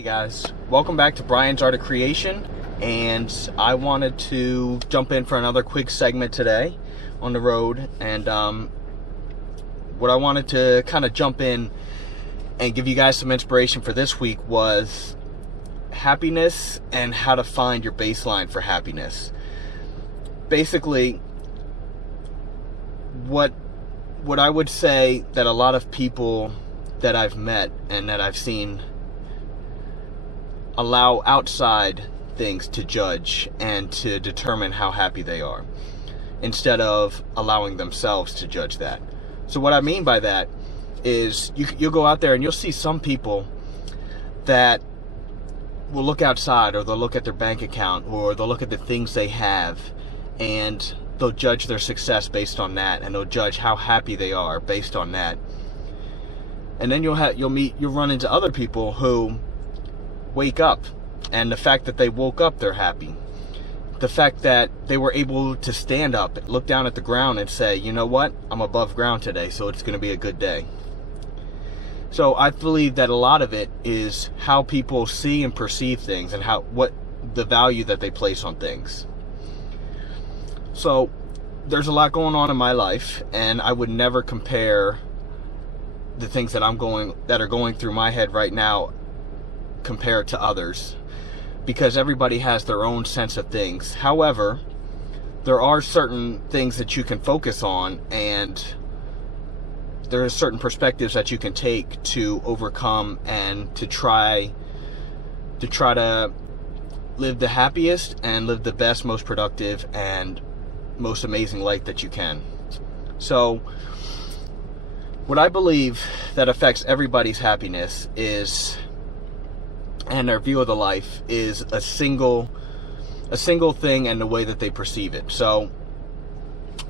Hey guys, welcome back to Brian's Art of Creation, and I wanted to jump in for another quick segment today on the road. And what I wanted to kind of jump in and give you guys some inspiration for this week was happiness and how to find your baseline for happiness. Basically, what I would say that a lot of people that I've met and that I've seen allow outside things to judge and to determine how happy they are, instead of allowing themselves to judge that. So what I mean by that is you'll go out there and you'll see some people that will look outside, or they'll look at their bank account, or they'll look at the things they have, and they'll judge their success based on that, and they'll judge how happy they are based on that. And then you'll run into other people who wake up, and the fact that they woke up, they're happy. The fact that they were able to stand up, look down at the ground and say, you know what, I'm above ground today, so it's going to be a good day. So I believe that a lot of it is how people see and perceive things, and what the value that they place on things. So there's a lot going on in my life, and I would never compare the things that are going through my head right now compared to others, because everybody has their own sense of things. However, there are certain things that you can focus on, and there are certain perspectives that you can take to overcome and to try to live the happiest and live the best, most productive, and most amazing life that you can. So what I believe that affects everybody's happiness is, and their view of the life, is a single thing and the way that they perceive it. So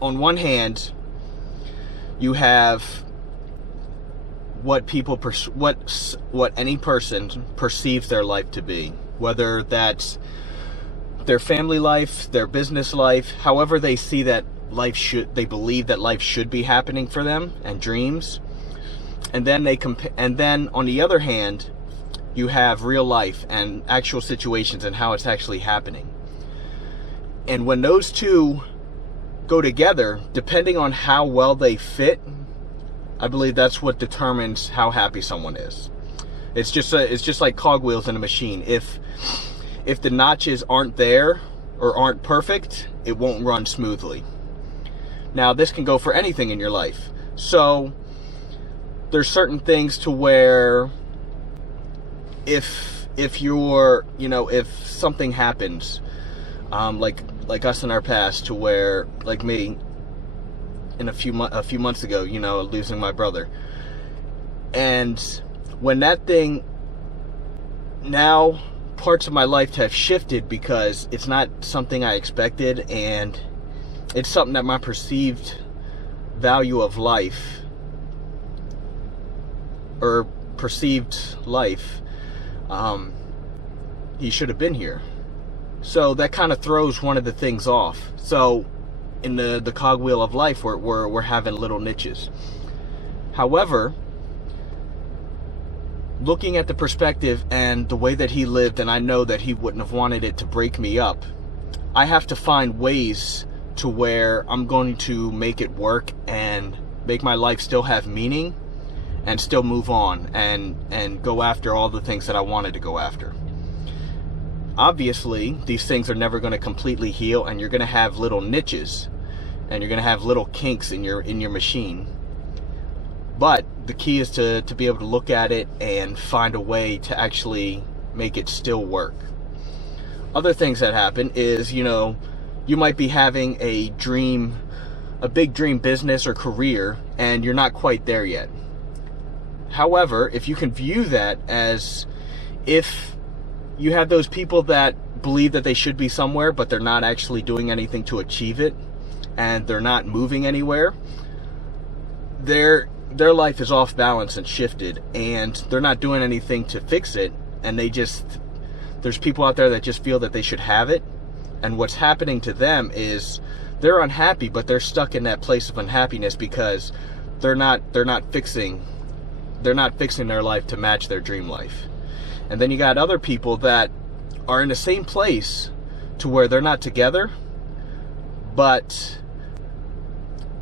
on one hand, you have what any person perceives their life to be, whether that's their family life, their business life, however they see that they believe that life should be happening for them, and dreams. And then on the other hand, you have real life and actual situations and how it's actually happening. And when those two go together, depending on how well they fit, I believe that's what determines how happy someone is. It's just like cogwheels in a machine. If the notches aren't there or aren't perfect, it won't run smoothly. Now, this can go for anything in your life. So there's certain things to where if something happens, like us in our past, to where, like me, in a few months ago, losing my brother, and when that thing, now parts of my life have shifted because it's not something I expected, and it's something that my perceived value of life, or perceived life, he should have been here. So that kind of throws one of the things off. So in the cogwheel of life, we're having little niches. However, looking at the perspective and the way that he lived, and I know that he wouldn't have wanted it to break me up, I have to find ways to where I'm going to make it work and make my life still have meaning, and still move on and go after all the things that I wanted to go after. Obviously, these things are never going to completely heal, and you're going to have little niches, and you're going to have little kinks in your machine. But the key is to be able to look at it and find a way to actually make it still work. Other things that happen is, you might be having a big dream business or career, and you're not quite there yet. However, if you can view that as, if you have those people that believe that they should be somewhere, but they're not actually doing anything to achieve it, and they're not moving anywhere, their life is off balance and shifted, and they're not doing anything to fix it, and there's people out there that just feel that they should have it, and what's happening to them is they're unhappy, but they're stuck in that place of unhappiness because they're not fixing their life to match their dream life. And then you got other people that are in the same place to where they're not together, but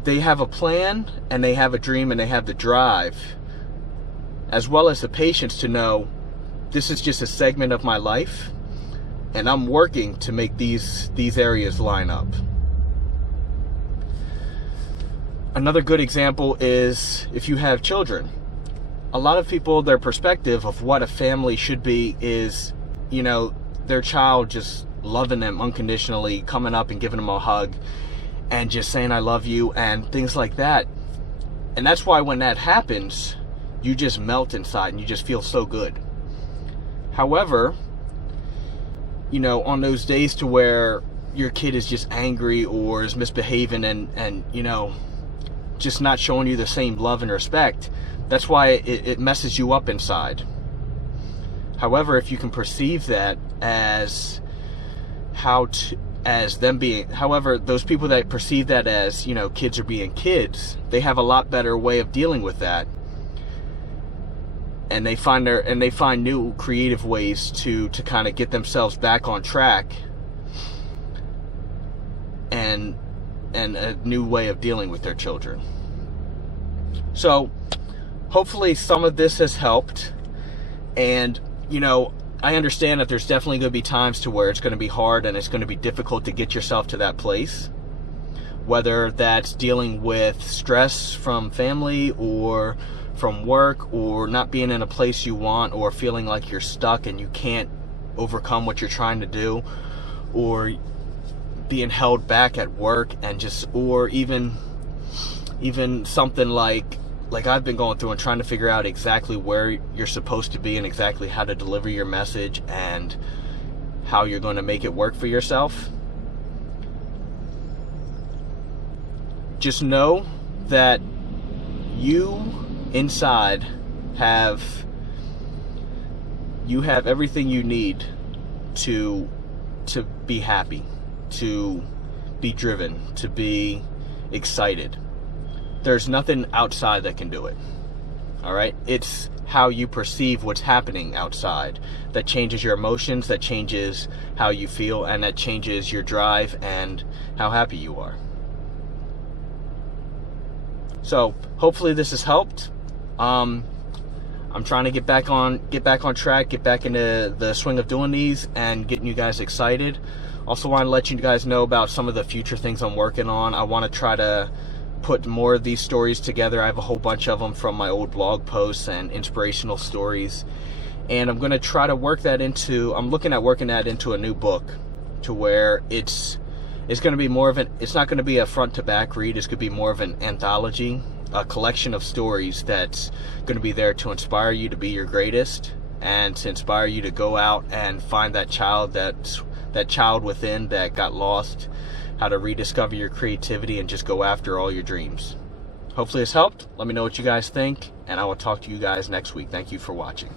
they have a plan and they have a dream and they have the drive, as well as the patience to know this is just a segment of my life and I'm working to make these areas line up. Another good example is if you have children. A lot of people, their perspective of what a family should be is, you know, their child just loving them unconditionally, coming up and giving them a hug and just saying I love you and things like that. And that's why when that happens, you just melt inside and you just feel so good. However, you know, on those days to where your kid is just angry or is misbehaving and you know, just not showing you the same love and respect, that's why it messes you up inside. However, if you can perceive that as those people that perceive that as, you know, kids are being kids, they have a lot better way of dealing with that. And they find new creative ways to kind of get themselves back on track and a new way of dealing with their children. So hopefully some of this has helped. And, you know, I understand that there's definitely going to be times to where it's going to be hard and it's going to be difficult to get yourself to that place. Whether that's dealing with stress from family or from work, or not being in a place you want, or feeling like you're stuck and you can't overcome what you're trying to do, or being held back at work, and just, or even something like I've been going through and trying to figure out exactly where you're supposed to be and exactly how to deliver your message and how you're going to make it work for yourself. Just know that you inside have everything you need to be happy, to be driven, to be excited. There's nothing outside that can do it. All right? It's how you perceive what's happening outside that changes your emotions, that changes how you feel, and that changes your drive and how happy you are. So hopefully this has helped. I'm trying to get back on track, get back into the swing of doing these and getting you guys excited. Also want to let you guys know about some of the future things I'm working on. I want to try to put more of these stories together. I have a whole bunch of them from my old blog posts and inspirational stories. And I'm going to try to I'm looking at working that into a new book to where it's going to be more of it's not going to be a front to back read. It's going to be more of an anthology, a collection of stories that's going to be there to inspire you to be your greatest and to inspire you to go out and find that child within that got lost, how to rediscover your creativity and just go after all your dreams. Hopefully it's helped. Let me know what you guys think, and I will talk to you guys next week. Thank you for watching.